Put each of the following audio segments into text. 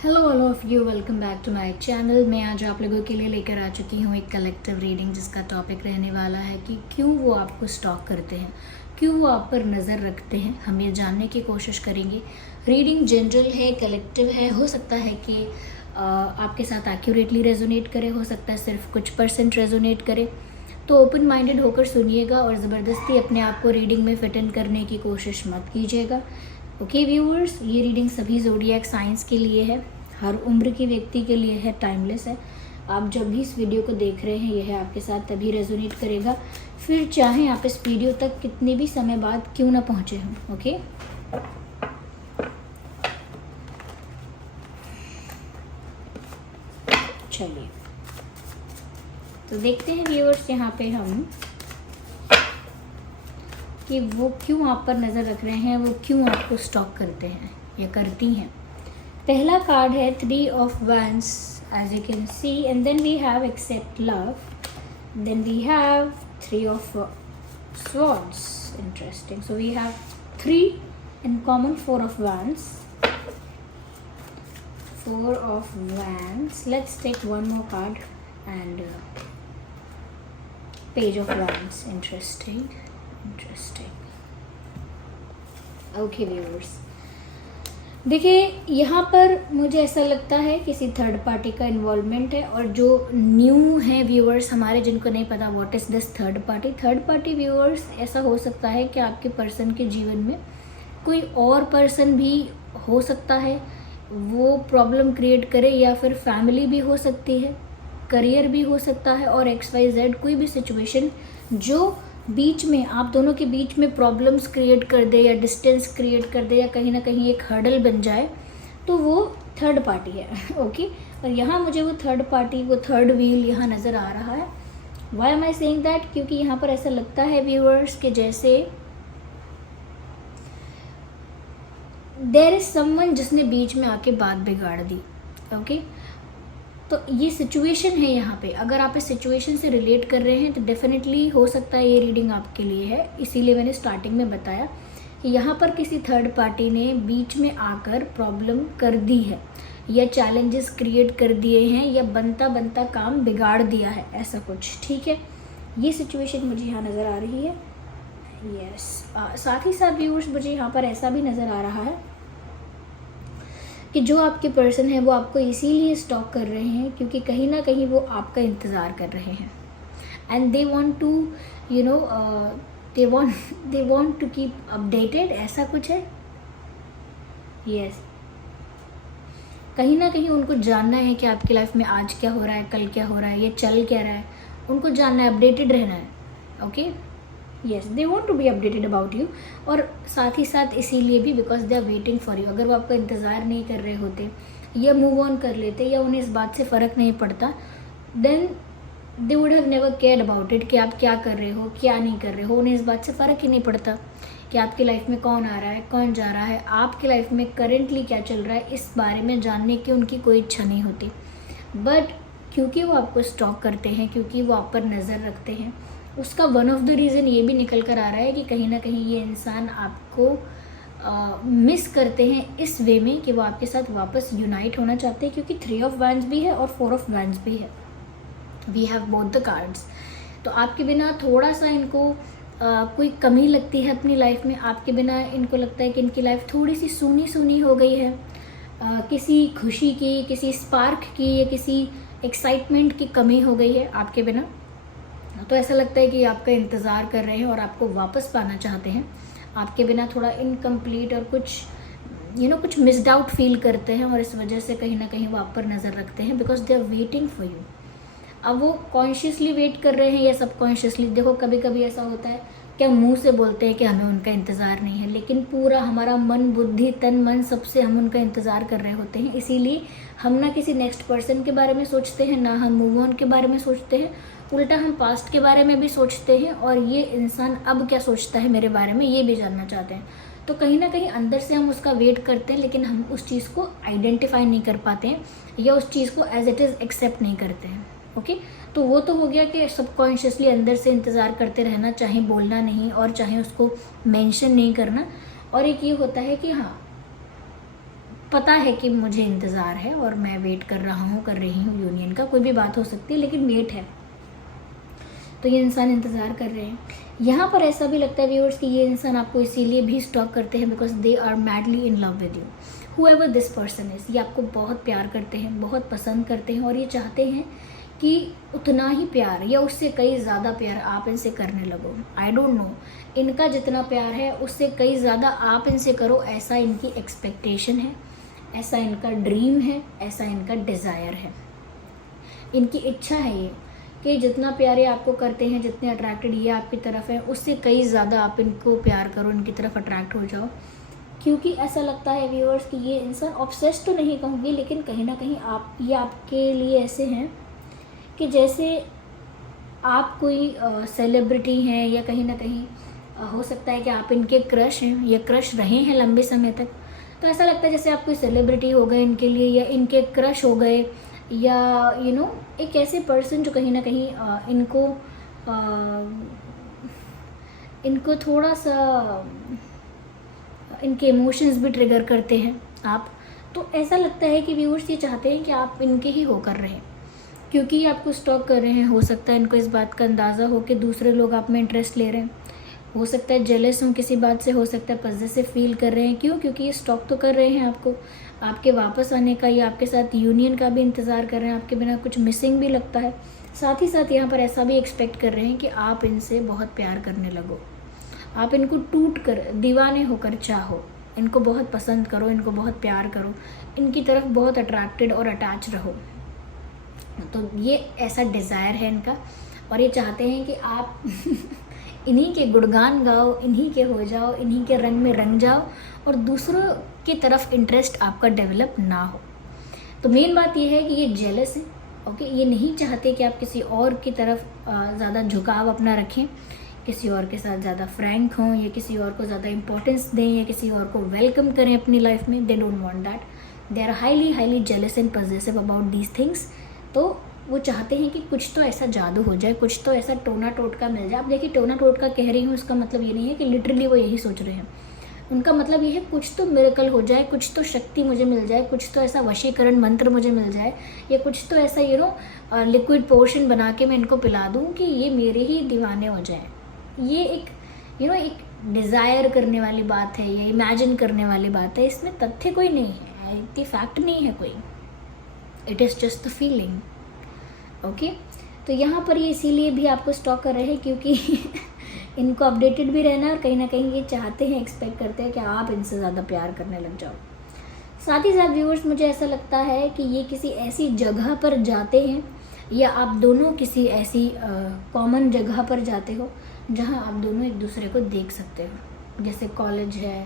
Hello all of you, welcome back to my channel. मैं आज आप लोगों के लिए लेकर आ चुकी हूँ एक कलेक्टिव रीडिंग जिसका टॉपिक रहने वाला है कि क्यों वो आपको स्टॉक करते हैं, क्यों वो आप पर नज़र रखते हैं। हम ये जानने की कोशिश करेंगे। रीडिंग जनरल है, कलेक्टिव है, हो सकता है कि आपके साथ एक्यूरेटली रेजोनेट करे, हो सकता है सिर्फ कुछ % रेजोनेट करे। तो ओपन माइंडेड होकर सुनिएगा और ज़बरदस्ती अपने आप को रीडिंग में फिट इन करने की कोशिश मत कीजिएगा। ओके व्यूअर्स, ये रीडिंग सभी ज़ोडिएक साइंस के लिए है, हर उम्र के व्यक्ति के लिए है, टाइमलेस है। आप जब भी इस वीडियो को देख रहे हैं यह आपके साथ तभी रेजोनेट करेगा, फिर चाहे आप इस वीडियो तक कितने भी समय बाद क्यों ना पहुँचे हों। ओके, चलिए तो देखते हैं व्यूअर्स यहाँ पे हम कि वो क्यों आप पर नज़र रख रहे हैं, वो क्यों आपको स्टॉक करते हैं या करती हैं। पहला कार्ड है 3 of Wands, as you can see, and then we have accept love, then we have 3 of Swords. Interesting. So we have 3 in common, 4 of Wands. 4 of Wands. Let's take one more card and Page of Wands. Interesting. Okay viewers, देखिए यहाँ पर मुझे ऐसा लगता है किसी third party का involvement है। और जो न्यू है व्यूअर्स हमारे, जिनको नहीं पता what is this third party viewers, ऐसा हो सकता है कि आपके पर्सन के जीवन में कोई और पर्सन भी हो सकता है, वो प्रॉब्लम क्रिएट करे, या फिर फैमिली भी हो सकती है, करियर भी हो सकता है, और XYZ कोई भी सिचुएशन जो बीच में आप दोनों के बीच में प्रॉब्लम्स क्रिएट कर दे या डिस्टेंस क्रिएट कर दे या कहीं ना कहीं एक हर्डल बन जाए, तो वो थर्ड पार्टी है। ओके, और यहाँ मुझे वो थर्ड पार्टी, वो थर्ड व्हील यहाँ नज़र आ रहा है। Why am I saying that? क्योंकि यहाँ पर ऐसा लगता है व्यूअर्स कि जैसे देयर इज समवन जिसने बीच में आके बात बिगाड़ दी। ओके, तो ये सिचुएशन है यहाँ पे। अगर आप इस सिचुएशन से रिलेट कर रहे हैं तो डेफिनेटली हो सकता है ये रीडिंग आपके लिए है। इसीलिए मैंने स्टार्टिंग में बताया कि यहाँ पर किसी थर्ड पार्टी ने बीच में आकर प्रॉब्लम कर दी है, या चैलेंजेस क्रिएट कर दिए हैं, या बनता बनता काम बिगाड़ दिया है, ऐसा कुछ। ठीक है, ये सिचुएशन मुझे यहाँ नज़र आ रही है। यस, साथ ही साथ व्यूअर्स मुझे यहाँ पर ऐसा भी नज़र आ रहा है कि जो आपके पर्सन है वो आपको इसीलिए स्टॉक कर रहे हैं क्योंकि कहीं ना कहीं वो आपका इंतज़ार कर रहे हैं। And they want to they want to keep updated, ऐसा कुछ है। यस, कहीं ना कहीं उनको जानना है कि आपकी लाइफ में आज क्या हो रहा है, कल क्या हो रहा है, ये चल क्या रहा है, उनको जानना है, अपडेटेड रहना है। Okay, yes, they want to be updated about you. और साथ ही साथ इसीलिए भी because they are waiting for you. अगर वो आपका इंतज़ार नहीं कर रहे होते या मूव ऑन कर लेते या उन्हें इस बात से फ़र्क नहीं पड़ता, then they would have never care about it कि आप क्या कर रहे हो, क्या नहीं कर रहे हो। उन्हें इस बात से फ़र्क ही नहीं पड़ता कि आपकी लाइफ में कौन आ रहा है, कौन जा रहा है, आपकी लाइफ में करेंटली क्या चल रहा है, इस बारे में जानने की उनकी कोई इच्छा नहीं होती। बट क्योंकि वो आपको स्टॉक करते हैं, क्योंकि वो आप पर नज़र रखते हैं, उसका वन ऑफ द रीज़न ये भी निकल कर आ रहा है कि कहीं ना कहीं ये इंसान आपको मिस करते हैं इस वे में कि वो आपके साथ वापस यूनाइट होना चाहते हैं, क्योंकि 3 of Wands भी है और 4 of Wands भी है। We have both the cards. तो आपके बिना थोड़ा सा इनको कोई कमी लगती है अपनी लाइफ में। आपके बिना इनको लगता है कि इनकी लाइफ थोड़ी सी सूनी सूनी हो गई है, किसी खुशी की, किसी स्पार्क की या किसी एक्साइटमेंट की कमी हो गई है आपके बिना। तो ऐसा लगता है कि आपका इंतज़ार कर रहे हैं और आपको वापस पाना चाहते हैं। आपके बिना थोड़ा इनकम्प्लीट और कुछ कुछ मिस्ड आउट फील करते हैं, और इस वजह से कहीं ना कहीं वो आप पर नज़र रखते हैं because they are waiting for you. अब वो कॉन्शियसली वेट कर रहे हैं या सबकॉन्शियसली, देखो कभी कभी ऐसा होता है कि हम मुँह से बोलते हैं कि हमें उनका इंतज़ार नहीं है, लेकिन पूरा हमारा मन, बुद्धि, तन, मन, सबसे हम उनका इंतज़ार कर रहे होते हैं। इसीलिए हम ना किसी नेक्स्ट पर्सन के बारे में सोचते हैं, ना हम मूव ऑन के बारे में सोचते हैं, उल्टा हम पास्ट के बारे में भी सोचते हैं, और ये इंसान अब क्या सोचता है मेरे बारे में ये भी जानना चाहते हैं। तो कहीं ना कहीं अंदर से हम उसका वेट करते हैं, लेकिन हम उस चीज़ को आइडेंटिफाई नहीं कर पाते हैं या उस चीज़ को एज इट इज़ एक्सेप्ट नहीं करते हैं। ओके, तो वो तो हो गया कि सबकॉन्शियसली अंदर से इंतज़ार करते रहना, चाहे बोलना नहीं और चाहे उसको मेंशन नहीं करना। और एक ये होता है कि हाँ, पता है कि मुझे इंतज़ार है और मैं वेट कर रहा हूँ, कर रही हूँ यूनियन का, कोई भी बात हो सकती है लेकिन वेट है, तो ये इंसान इंतज़ार कर रहे हैं। यहाँ पर ऐसा भी लगता है व्यूअर्स कि ये इंसान आपको इसीलिए भी स्टॉक करते हैं because they are madly in love with you, whoever this person is. ये आपको बहुत प्यार करते हैं, बहुत पसंद करते हैं और ये चाहते हैं कि उतना ही प्यार या उससे कई ज़्यादा प्यार आप इनसे करने लगो। आई डोंट नो, इनका जितना प्यार है उससे कई ज़्यादा आप इनसे करो, ऐसा इनकी एक्सपेक्टेशन है, ऐसा इनका ड्रीम है, ऐसा इनका डिज़ायर है, इनकी इच्छा है ये कि जितना प्यार ये आपको करते हैं, जितने अट्रैक्टेड ये आपकी तरफ है, उससे कई ज़्यादा आप इनको प्यार करो, इनकी तरफ अट्रैक्ट हो जाओ। क्योंकि ऐसा लगता है व्यूअर्स कि ये इंसान ऑब्सेस्ड तो नहीं कहूँगी लेकिन कहीं ना कहीं ये आपके लिए ऐसे हैं कि जैसे आप कोई सेलिब्रिटी हैं या कहीं ना कहीं हो सकता है कि आप इनके क्रश हैं या क्रश रहे हैं लंबे समय तक। तो ऐसा लगता है जैसे आप कोई सेलिब्रिटी हो गए इनके लिए या इनके क्रश हो गए, या एक ऐसे पर्सन जो कहीं ना कहीं इनको थोड़ा सा इनके इमोशंस भी ट्रिगर करते हैं आप। तो ऐसा लगता है कि व्यूअर्स ये चाहते हैं कि आप इनके ही होकर रहें, क्योंकि ये आपको स्टॉक कर रहे हैं। हो सकता है इनको इस बात का अंदाज़ा हो कि दूसरे लोग आप में इंटरेस्ट ले रहे हैं, हो सकता है जेलस हों किसी बात से, हो सकता है पॉजिटिव फील कर रहे हैं। क्यों? क्योंकि ये स्टॉक तो कर रहे हैं आपको, आपके वापस आने का या आपके साथ यूनियन का भी इंतज़ार कर रहे हैं, आपके बिना कुछ मिसिंग भी लगता है। साथ ही साथ यहाँ पर ऐसा भी एक्सपेक्ट कर रहे हैं कि आप इनसे बहुत प्यार करने लगो, आप इनको टूट कर दीवाने होकर चाहो, इनको बहुत पसंद करो, इनको बहुत प्यार करो, इनकी तरफ बहुत अट्रैक्टेड और अटैच रहो। तो ये ऐसा डिज़ायर है इनका और ये चाहते हैं कि आप इन्हीं के गुणगान गाओ, इन्हीं के हो जाओ, इन्हीं के रंग में रंग जाओ और दूसरों की तरफ इंटरेस्ट आपका डेवलप ना हो। तो मेन बात ये है कि ये जेलस है, ओके। ये नहीं चाहते कि आप किसी और की तरफ ज़्यादा झुकाव अपना रखें, किसी और के साथ ज़्यादा फ्रैंक हों या किसी और को ज़्यादा इंपॉर्टेंस दें या किसी और को वेलकम करें अपनी लाइफ में। They don't want that, they are highly jealous and possessive about these things. तो वो चाहते हैं कि कुछ तो ऐसा जादू हो जाए, कुछ तो ऐसा टोना टोटका मिल जाए। अब देखिए, टोना टोटका कह रही हूँ, इसका मतलब ये नहीं है कि लिटरली वो यही सोच रहे हैं। उनका मतलब ये है कुछ तो मिरेकल हो जाए, कुछ तो शक्ति मुझे मिल जाए, कुछ तो ऐसा वशीकरण मंत्र मुझे मिल जाए, या कुछ तो ऐसा लिक्विड पोर्शन बना के मैं इनको पिला दूँ कि ये मेरे ही दीवाने हो जाए। ये एक एक डिज़ायर करने वाली बात है, ये इमेजिन करने वाली बात है। इसमें तथ्य कोई नहीं है, इतनी फैक्ट नहीं है कोई, it is just the feeling, okay. तो यहाँ पर ये इसीलिए भी आपको स्टॉक कर रहे हैं क्योंकि इनको अपडेटेड भी रहना है और कहीं ना कहीं ये चाहते हैं, एक्सपेक्ट करते हैं कि आप इनसे ज़्यादा प्यार करने लग जाओ। साथ ही साथ व्यूअर्स, मुझे ऐसा लगता है कि ये किसी ऐसी जगह पर जाते हैं या आप दोनों किसी ऐसी कॉमन जगह पर जाते हो जहाँ आप दोनों एक दूसरे को देख सकते हो, जैसे कॉलेज है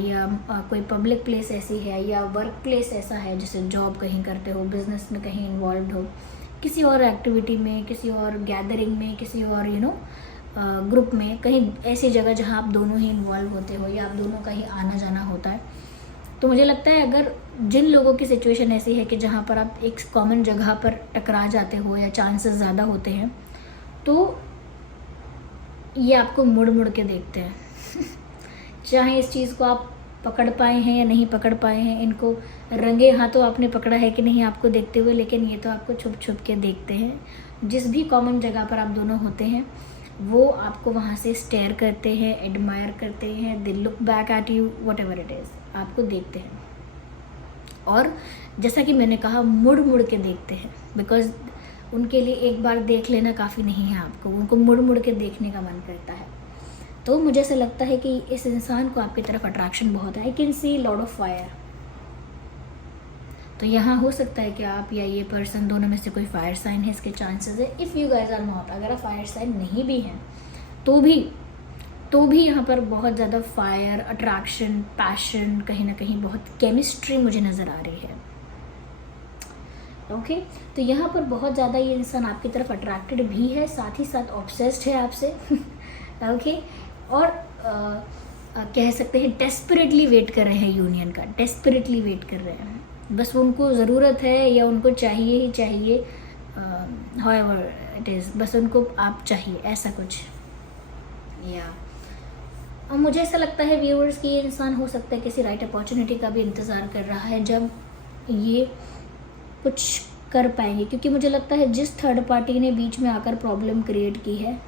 या कोई पब्लिक प्लेस ऐसी है या वर्क प्लेस ऐसा है, जैसे जॉब कहीं करते हो, बिजनेस में कहीं इन्वॉल्व हो, किसी और एक्टिविटी में, किसी और गैदरिंग में, किसी और ग्रुप में, कहीं ऐसी जगह जहाँ आप दोनों ही इन्वॉल्व होते हो या आप दोनों का ही आना जाना होता है। तो मुझे लगता है अगर जिन लोगों की सिचुएशन ऐसी है कि जहाँ पर आप एक कॉमन जगह पर टकरा जाते हो या चांसेस ज़्यादा होते हैं, तो ये आपको मुड़ मुड़ के देखते हैं चाहे इस चीज़ को आप पकड़ पाए हैं या नहीं पकड़ पाए हैं, इनको रंगे हाथों आपने पकड़ा है कि नहीं आपको देखते हुए, लेकिन ये तो आपको छुप छुप के देखते हैं। जिस भी कॉमन जगह पर आप दोनों होते हैं वो आपको वहाँ से स्टेयर करते हैं, एडमायर करते हैं, they look back at you, what ever it is, आपको देखते हैं। और जैसा कि मैंने कहा, मुड़ मुड़ के देखते हैं, बिकॉज उनके लिए एक बार देख लेना काफ़ी नहीं है आपको, उनको मुड़ मुड़ के देखने का मन करता है। तो मुझे ऐसा लगता है कि इस इंसान को आपकी तरफ अट्रैक्शन बहुत है। I can see lot of fire. तो यहाँ हो सकता है कि आप या ये पर्सन दोनों में से कोई फायर साइन है, इसके चांसेस है। If you guys are not, अगर आप फायर साइन नहीं भी हैं तो भी यहाँ पर बहुत ज़्यादा फायर, अट्रैक्शन, पैशन, कहीं ना कहीं बहुत केमिस्ट्री मुझे नज़र आ रही है, ओके। तो यहाँ पर बहुत ज़्यादा ये इंसान आपकी तरफ अट्रैक्टेड भी है, साथ ही साथ ऑब्सेस्ड है आपसे ओके। और कह सकते हैं डेस्परेटली वेट कर रहे हैं यूनियन का, डेस्परेटली वेट कर रहे हैं। बस उनको ज़रूरत है या उनको चाहिए ही चाहिए, हाउएवर इट इज़, बस उनको आप चाहिए, ऐसा कुछ। या और मुझे ऐसा लगता है व्यूअर्स कि ये इंसान हो सकता है किसी राइट अपॉर्चुनिटी का भी इंतज़ार कर रहा है जब ये कुछ कर पाएंगे, क्योंकि मुझे लगता है जिस थर्ड पार्टी ने बीच में आकर प्रॉब्लम क्रिएट की है,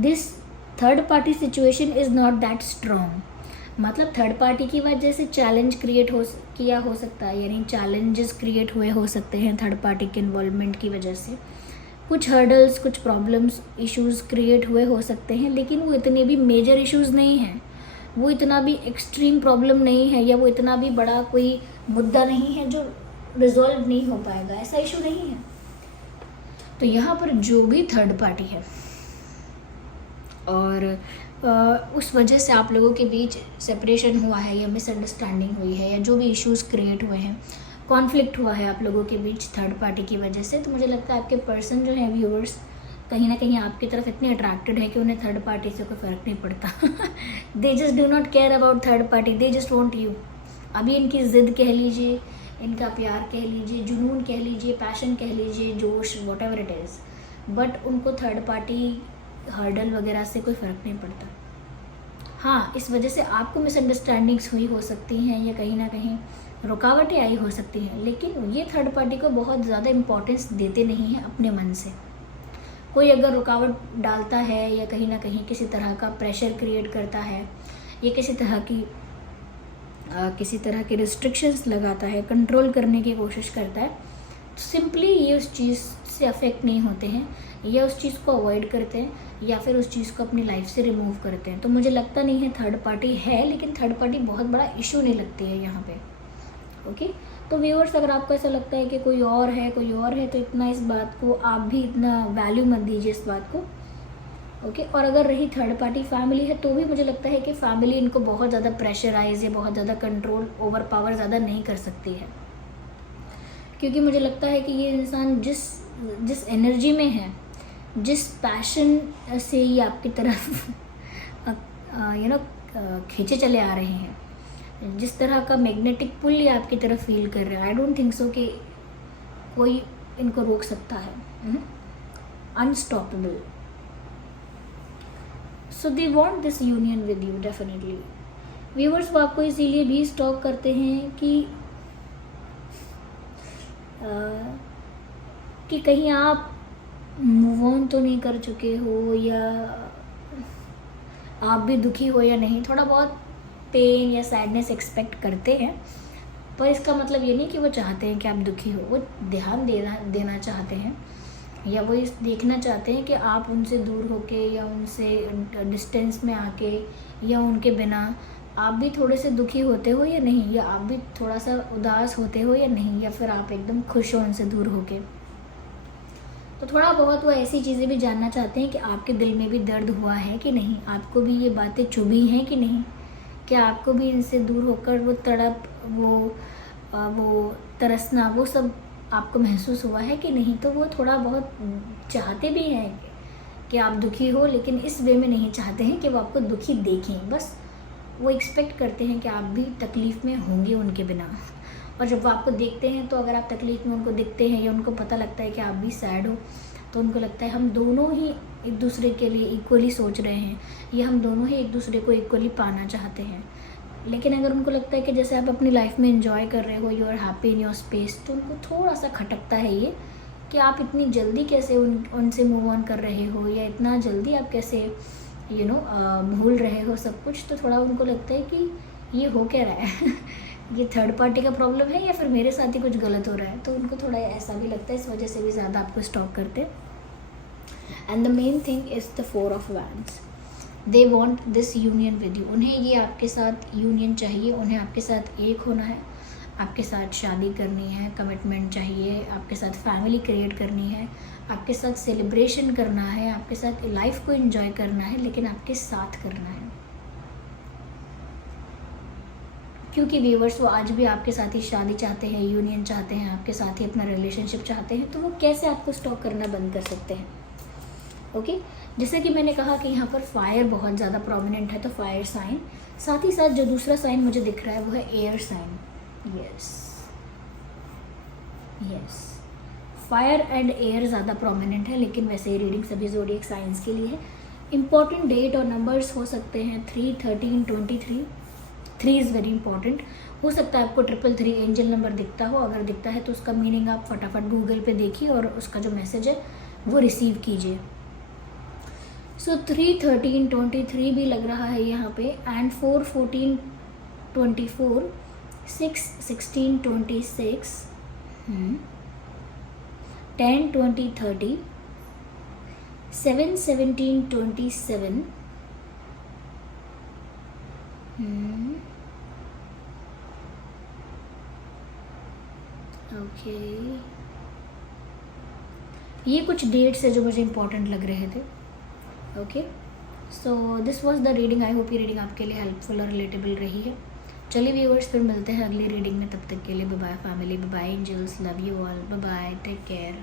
this third party situation is not that strong. मतलब थर्ड पार्टी की वजह से चैलेंज क्रिएट किया हो सकता है, यानी चैलेंजेस क्रिएट हुए हो सकते हैं थर्ड पार्टी के इन्वॉल्वमेंट की वजह से, कुछ हर्डल्स, कुछ प्रॉब्लम्स, इश्यूज क्रिएट हुए हो सकते हैं, लेकिन वो इतने भी मेजर इश्यूज नहीं हैं, वो इतना भी एक्सट्रीम प्रॉब्लम नहीं है, या वो इतना भी बड़ा कोई मुद्दा नहीं है जो रिजॉल्व नहीं हो पाएगा, ऐसा इशू नहीं है। तो यहाँ पर जो भी थर्ड पार्टी है और उस वजह से आप लोगों के बीच सेपरेशन हुआ है या मिसअंडरस्टैंडिंग हुई है या जो भी इश्यूज क्रिएट हुए हैं, कॉन्फ्लिक्ट हुआ है आप लोगों के बीच थर्ड पार्टी की वजह से, तो मुझे लगता है आपके पर्सन जो हैं व्यूअर्स कहीं ना कहीं आपकी तरफ इतने अट्रैक्टेड है कि उन्हें थर्ड पार्टी से कोई फ़र्क नहीं पड़ता। They just do not care about third party, they just want you. अभी इनकी ज़िद कह लीजिए, इनका प्यार कह लीजिए, जुनून कह लीजिए, पैशन कह लीजिए, जोश, what ever it is, but उनको थर्ड पार्टी हर्डल वगैरह से कोई फ़र्क नहीं पड़ता। हाँ, इस वजह से आपको मिसअंडरस्टैंडिंग्स हुई हो सकती हैं या कहीं ना कहीं रुकावटें आई हो सकती हैं, लेकिन ये थर्ड पार्टी को बहुत ज़्यादा इम्पोर्टेंस देते नहीं हैं अपने मन से। कोई अगर रुकावट डालता है या कहीं ना कहीं किसी तरह का प्रेशर क्रिएट करता है या किसी तरह की रिस्ट्रिक्शंस लगाता है, कंट्रोल करने की कोशिश करता है, तो सिंपली ये उस चीज़ से अफेक्ट नहीं होते हैं या उस चीज़ को अवॉइड करते हैं या फिर उस चीज़ को अपनी लाइफ से रिमूव करते हैं। तो मुझे लगता नहीं है थर्ड पार्टी है, लेकिन थर्ड पार्टी बहुत बड़ा इशू नहीं लगती है यहाँ पे। ओके, तो व्यूअर्स अगर आपको ऐसा लगता है कि कोई और है तो इतना इस बात को आप भी इतना वैल्यू मत दीजिए इस बात को। ओके, और अगर रही थर्ड पार्टी फैमिली है तो भी मुझे लगता है कि फैमिली इनको बहुत ज़्यादा प्रेशराइज या बहुत ज़्यादा कंट्रोल, ओवर पावर ज़्यादा नहीं कर सकती है, क्योंकि मुझे लगता है कि ये इंसान जिस एनर्जी में है, जिस पैशन से ये आपकी तरफ खींचे चले आ रहे हैं, जिस तरह का मैग्नेटिक पुल ये आपकी तरफ फील कर रहे हैं, आई डोंट थिंक सो कि कोई इनको रोक सकता है। Unstoppable. So they want this union with you definitely. Viewers वो आपको इसीलिए भी स्टॉक करते हैं कि कहीं आप मूव ऑन तो नहीं कर चुके हो या आप भी दुखी हो या नहीं। थोड़ा बहुत पेन या सैडनेस एक्सपेक्ट करते हैं, पर इसका मतलब ये नहीं कि वो चाहते हैं कि आप दुखी हो। वो ध्यान देना चाहते हैं या वो इस देखना चाहते हैं कि आप उनसे दूर होके या उनसे डिस्टेंस में आके या उनके बिना आप भी थोड़े से दुखी होते हो या नहीं, या आप भी थोड़ा सा उदास होते हो या नहीं, या फिर आप एकदम खुश हो उनसे दूर होके। तो थोड़ा बहुत वो ऐसी चीज़ें भी जानना चाहते हैं कि आपके दिल में भी दर्द हुआ है कि नहीं, आपको भी ये बातें चुभी हैं कि नहीं, क्या आपको भी इनसे दूर होकर वो तड़प, वो तरसना, वो सब आपको महसूस हुआ है कि नहीं। तो वो थोड़ा बहुत चाहते भी हैं कि आप दुखी हो, लेकिन इस वे में नहीं चाहते हैं कि वो आपको दुखी देखें। बस वो एक्सपेक्ट करते हैं कि आप भी तकलीफ़ में होंगे उनके बिना, और जब वो आपको देखते हैं तो अगर आप तकलीफ़ में उनको दिखते हैं या उनको पता लगता है कि आप भी सैड हो, तो उनको लगता है हम दोनों ही एक दूसरे के लिए इक्वली सोच रहे हैं या हम दोनों ही एक दूसरे को इक्वली पाना चाहते हैं। लेकिन अगर उनको लगता है कि जैसे आप अपनी लाइफ में एंजॉय कर रहे हो, you are happy in your space, तो उनको थोड़ा सा खटकता है ये कि आप इतनी जल्दी कैसे उनसे मूव ऑन कर रहे हो, या इतना जल्दी आप कैसे भूल रहे हो सब कुछ। तो थोड़ा उनको लगता है कि ये हो क्या रहा है ये थर्ड पार्टी का प्रॉब्लम है या फिर मेरे साथ ही कुछ गलत हो रहा है। तो उनको थोड़ा ऐसा भी लगता है, इस वजह से भी ज़्यादा आपको स्टॉक करते हैं। And the main thing is the 4 of Wands। They want this union with you. उन्हें ये आपके साथ यूनियन चाहिए, उन्हें आपके साथ एक होना है, आपके साथ शादी करनी है, कमिटमेंट चाहिए, आपके साथ फैमिली क्रिएट करनी है, आपके साथ सेलिब्रेशन करना है, आपके साथ लाइफ को एंजॉय करना है, लेकिन आपके साथ करना है। क्योंकि व्यूअर्स वो आज भी आपके साथ ही शादी चाहते हैं, यूनियन चाहते हैं, आपके साथ ही अपना रिलेशनशिप चाहते हैं, तो वो कैसे आपको स्टॉक करना बंद कर सकते हैं। ओके, जैसे कि मैंने कहा कि यहाँ पर फायर बहुत ज़्यादा प्रोमिनेंट है, तो फायर साइन, साथ ही साथ जो दूसरा साइन मुझे दिख रहा है वो है air sign. Yes, fire and air ज़्यादा प्रोमिनेंट है, लेकिन वैसे ही रीडिंग सभी ज़ोडिएक साइंस के लिए है। इम्पॉर्टेंट डेट और नंबर्स हो सकते हैं 3, 13, 23। 3 इज़ वेरी इंपॉर्टेंट। हो सकता है आपको 333 एंजल नंबर दिखता हो। अगर दिखता है तो उसका मीनिंग आप फटाफट गूगल पे देखिए और उसका जो मैसेज है वो रिसीव कीजिए। सो 3, 13, 23 भी लग रहा है यहाँ पे, एंड 4, 14, 24, 6, 16, 26, 10, 20, 30, 7, 17, 27, ओके। ये कुछ डेट्स है जो मुझे इम्पोर्टेंट लग रहे थे। Okay, so this was the reading. I hope ये रीडिंग आपके लिए हेल्पफुल और रिलेटेबल रही है। चलिए व्यूअर्स, फिर मिलते हैं अगली रीडिंग में। तब तक के लिए bye bye family, bye bye angels, love you all, bye bye, take care.